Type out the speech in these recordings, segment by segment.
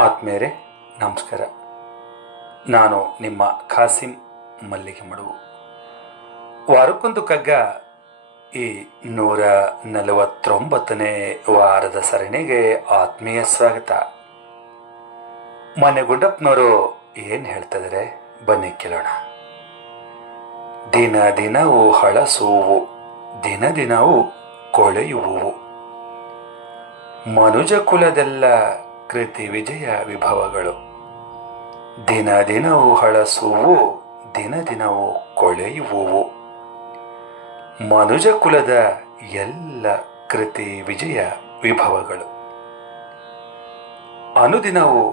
ಆತ್ಮೇರೆ ನಮಸ್ಕಾರ. ನಾನು ನಿಮ್ಮ ಖಾಸಿಂ ಮಲ್ಲಿಗೆ ಮಡುವು ವಾರಕ್ಕೊಂದು ಕಗ್ಗ ಈ ನೂರ ನಲವತ್ತೊಂಬತ್ತನೇ ವಾರದ ಸರಣಿಗೆ ಆತ್ಮೀಯ ಸ್ವಾಗತ. ಮನೆ ಗುಂಡಪ್ಪನವರು ಏನು ಹೇಳ್ತಿದ್ದಾರೆ ಬನ್ನಿ ಕೇಳೋಣ. ದಿನ ದಿನವೂ ಹಳಸುವು, ದಿನ ದಿನವೂ ಕೊಳೆಯುವು ಮನುಜ ಕುಲದೆಲ್ಲ ಕೃತಿ ವಿಜಯ ವಿಭವಗಳು. ದಿನ ದಿನವೂ ಹಳಸುವು ದಿನ ದಿನವೂ ಕೊಳೆಯುವುವು. ಮನುಜ ಕುಲದ ಎಲ್ಲ ಕೃತಿ ವಿಜಯ ವಿಭವಗಳು. ಅನುದಿನವು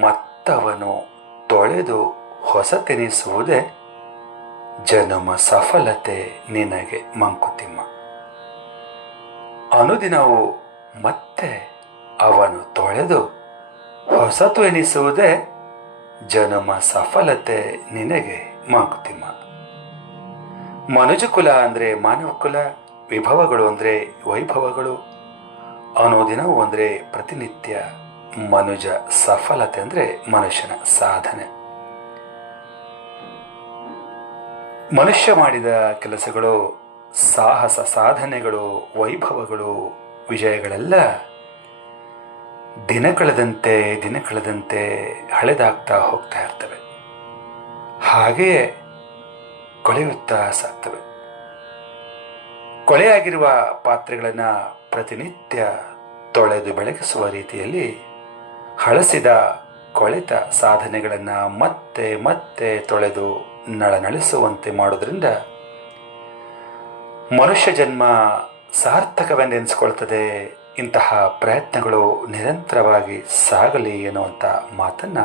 ಮತ್ತವನು ತೊಳೆದು ಹೊಸತೆನಿಸುವುದೇ? ಜನಮ ಸಫಲತೆ ನಿನಗೆ ಮಂಕುತಿಮ್ಮ. ಅನುದಿನವು ಮತ್ತೆ ಅವನು ತೊಳೆದು, ಹೊಸತು ಎನಿಸುವುದೇ ಜನಮ ಸಫಲತೆ ನಿನಗೆ ಮಂಕುತಿಮ್ಮ ಮನುಜಕುಲ ಅಂದರೆ ಮಾನವ ಕುಲ ವಿಭವಗಳು ಅಂದರೆ ವೈಭವಗಳು, ಅನುದಿನವೂ ಅಂದರೆ ಪ್ರತಿನಿತ್ಯ ಮನುಜ ಸಫಲತೆ ಅಂದರೆ ಮನುಷ್ಯನ ಸಾಧನೆ. ಮನುಷ್ಯ ಮಾಡಿದ ಕೆಲಸಗಳು, ಸಾಹಸ ಸಾಧನೆಗಳು, ವೈಭವಗಳು, ವಿಜಯಗಳೆಲ್ಲ ದಿನ ಕಳೆದಂತೆ ದಿನ ಕಳೆದಂತೆ ಹಳೆದಾಗ್ತಾ ಹೋಗ್ತಾ ಇರ್ತವೆ. ಹಾಗೆಯೇ ಕೊಳೆಯುತ್ತಾ ಸಾಕ್ತವೆ ಕೊಳೆಯಾಗಿರುವ ಪಾತ್ರೆಗಳನ್ನು ಪ್ರತಿನಿತ್ಯ ತೊಳೆದು ಬೆಳಗಿಸುವ ರೀತಿಯಲ್ಲಿ ಹಳಸಿದ ಕೊಳೆತ ಸಾಧನೆಗಳನ್ನು ಮತ್ತೆ ಮತ್ತೆ ತೊಳೆದು ನಳನಳಿಸುವಂತೆ ಮಾಡೋದ್ರಿಂದ ಮನುಷ್ಯ ಜನ್ಮ ಸಾರ್ಥಕವೆಂದೆನಿಸ್ಕೊಳ್ತದೆ ಇಂತಹ ಪ್ರಯತ್ನಗಳು ನಿರಂತರವಾಗಿ ಸಾಗಲಿ ಎನ್ನುವಂಥ ಮಾತನ್ನು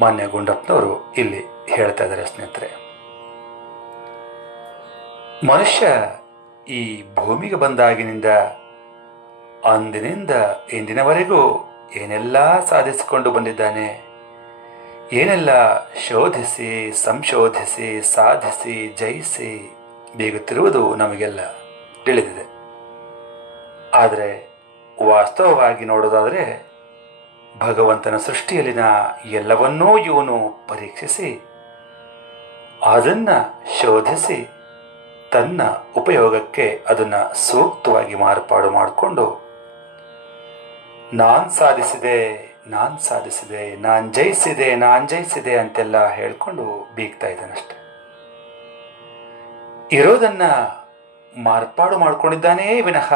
ಮಾನ್ಯ ಗುಂಡಪ್ಪನವರು ಇಲ್ಲಿ ಹೇಳ್ತಾ ಇದ್ದಾರೆ ಸ್ನೇಹಿತರೆ. ಮನುಷ್ಯ ಈ ಭೂಮಿಗೆ ಬಂದಾಗಿನಿಂದ ಅಂದಿನಿಂದ ಇಂದಿನವರೆಗೂ ಏನೆಲ್ಲ ಸಾಧಿಸಿಕೊಂಡು ಬಂದಿದ್ದಾನೆ, ಏನೆಲ್ಲ ಶೋಧಿಸಿ, ಸಂಶೋಧಿಸಿ, ಸಾಧಿಸಿ, ಜಯಿಸಿ ಬೀಗುತ್ತಿರುವುದು ನಮಗೆಲ್ಲ ತಿಳಿದಿದೆ. ಆದರೆ ವಾಸ್ತವವಾಗಿ ನೋಡೋದಾದರೆ ಭಗವಂತನ ಸೃಷ್ಟಿಯಲ್ಲಿನ ಎಲ್ಲವನ್ನೂ ಇವನು ಪರೀಕ್ಷಿಸಿ, ಅದನ್ನು ಶೋಧಿಸಿ, ತನ್ನ ಉಪಯೋಗಕ್ಕೆ ಅದನ್ನು ಸೂಕ್ತವಾಗಿ ಮಾರ್ಪಾಡು ಮಾಡಿಕೊಂಡು, ನಾನು ಸಾಧಿಸಿದೆ ನಾನು ಸಾಧಿಸಿದೆ, ನಾನು ಜಯಿಸಿದೆ ನಾನು ಜಯಿಸಿದೆ ಅಂತೆಲ್ಲ ಹೇಳ್ಕೊಂಡು ಬೀಗ್ತಾ ಇದ್ದಾನಷ್ಟೆ. ಇರೋದನ್ನ ಮಾರ್ಪಾಡು ಮಾಡ್ಕೊಂಡಿದ್ದಾನೇ ವಿನಃ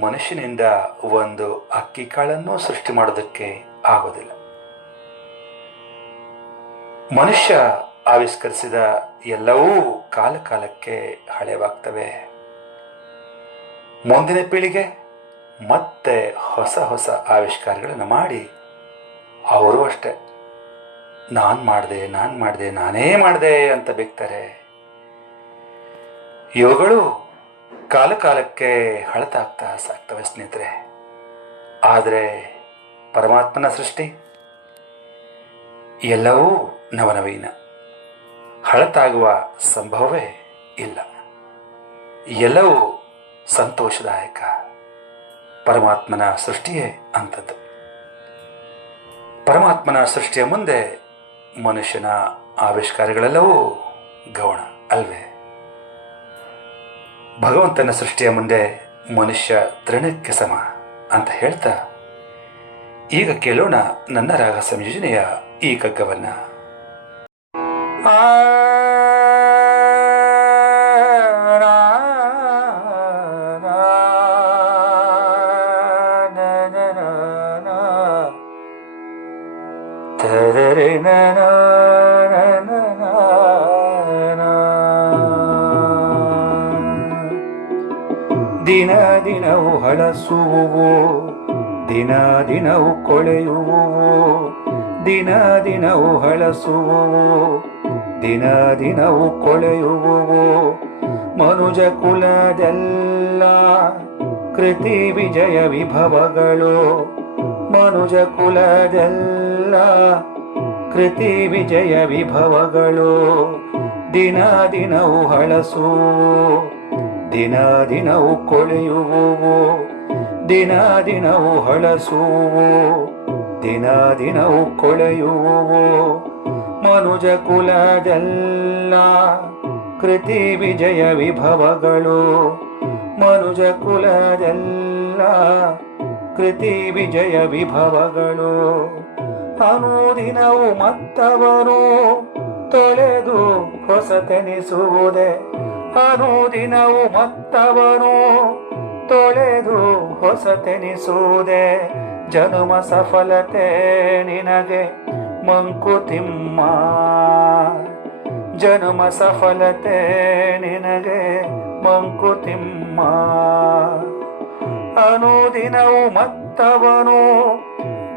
ಮನುಷ್ಯನಿಂದ ಒಂದು ಅಕ್ಕಿ ಕಾಳನ್ನು ಸೃಷ್ಟಿ ಮಾಡೋದಕ್ಕೆ ಆಗೋದಿಲ್ಲ. ಮನುಷ್ಯ ಆವಿಷ್ಕರಿಸಿದ ಎಲ್ಲವೂ ಕಾಲ ಕಾಲಕ್ಕೆ ಹಳೆವಾಗ್ತವೆ ಮುಂದಿನ ಪೀಳಿಗೆ ಮತ್ತೆ ಹೊಸ ಹೊಸ ಆವಿಷ್ಕಾರಗಳನ್ನು ಮಾಡಿ, ಅವರು ಅಷ್ಟೆ. ನಾನು ಮಾಡಿದೆ ನಾನು ಮಾಡಿದೆ, ನಾನೇ ಮಾಡಿದೆ ಅಂತ ಬೇಕ್ತಾರೆ. ಇವುಗಳು ಕಾಲ ಕಾಲಕ್ಕೆ ಹಳತಾಗ್ತಾ ಸಾಕ್ತವೆ ಸ್ನೇಹಿತರೆ. ಆದರೆ ಪರಮಾತ್ಮನ ಸೃಷ್ಟಿ? ಎಲ್ಲವೂ ನವನವೀನ. ಹಳತಾಗುವ ಸಂಭವವೇ ಇಲ್ಲ. ಎಲ್ಲವೂ ಸಂತೋಷದಾಯಕ. ಪರಮಾತ್ಮನ ಸೃಷ್ಟಿಯೇ ಅಂಥದ್ದು ಪರಮಾತ್ಮನ ಸೃಷ್ಟಿಯ ಮುಂದೆ ಮನುಷ್ಯನ ಆವಿಷ್ಕಾರಗಳೆಲ್ಲವೂ ಗೌಣ, ಅಲ್ವೇ? ಭಗವಂತನ ಸೃಷ್ಟಿಯ ಮುಂದೆ ಮನುಷ್ಯ ತೃಣಕ್ಕೆ ಸಮ ಅಂತ ಹೇಳ್ತಾ, ಈಗ ಕೇಳೋಣ ನನ್ನ ರಾಗ ಸಂಯೋಜನೆಯ ಈ ಕಗ್ಗವನ್ನ ದಿನ ದಿನವು ಹಳಸುವುವು, ದಿನ ದಿನವು ಕೊಳೆಯುವು ದಿನ ದಿನವು ಹಳಸುವುವು, ದಿನ ದಿನವು ಕೊಳೆಯುವು ಮನುಜ ಕುಲದೆಲ್ಲ ಕೃತಿ ವಿಜಯ ವಿಭವಗಳು, ಮನುಜ ಕುಲದೆಲ್ಲ ಕೃತಿ ವಿಜಯ ವಿಭವಗಳು, ದಿನ ದಿನವು ಹಳಸುವು. ದಿನ ದಿನವು ಕೊಳೆಯುವು? ದಿನ ದಿನವು ಹಳಸುವು? ದಿನ ದಿನವೂ ಕೊಳೆಯುವು? ಮನುಜ ಕುಲದೆಲ್ಲ ಕೃತಿ ವಿಜಯ ವಿಭವಗಳು. ಮನುಜ ಕುಲದೆಲ್ಲ ಕೃತಿ ವಿಜಯ ವಿಭವಗಳು. ಅನುದಿನವು ಮತ್ತವರು ತೊಳೆದು ಹೊಸತೆನಿಸುವುದೇ. ಅನುದಿನವು ಮತ್ತವನು ತೊಳೆದು ಹೊಸತೆನಿಸುವುದೇ. ಜನುಮ ಸಫಲತೆ ನಿನಗೆ ಮಂಕುತಿಮ್ಮ. ಜನುಮ ಸಫಲತೆ ನಿನಗೆ ಮಂಕುತಿಮ್ಮ. ಅನುದಿನವು ಮತ್ತವನು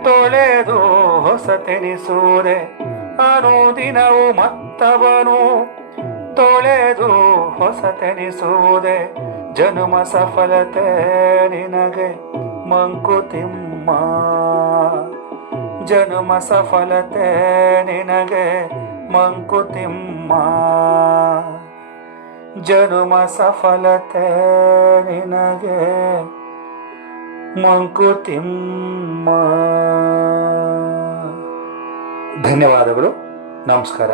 ತೊಳೆದು ಹೊಸತೆನಿಸುವುದೇ. ಅನುದಿನವು ಮತ್ತವನು ತೊಳೆದು ಹೊಸತೆನಿಸುವುದೇ ಜನುಮ ಸಫಲತೆ ನಿನಗೆ ಮಂಕುತಿಮ್ಮ. ಜನುಮ ಸಫಲತೆ ನಿನಗೆ ಮಂಕುತಿಮ್ಮ. ಜನುಮ ಸಫಲತೆ ನಿನಗೆ ಮಂಕುತಿಮ್ಮ. ಧನ್ಯವಾದಗಳು. ನಮಸ್ಕಾರ.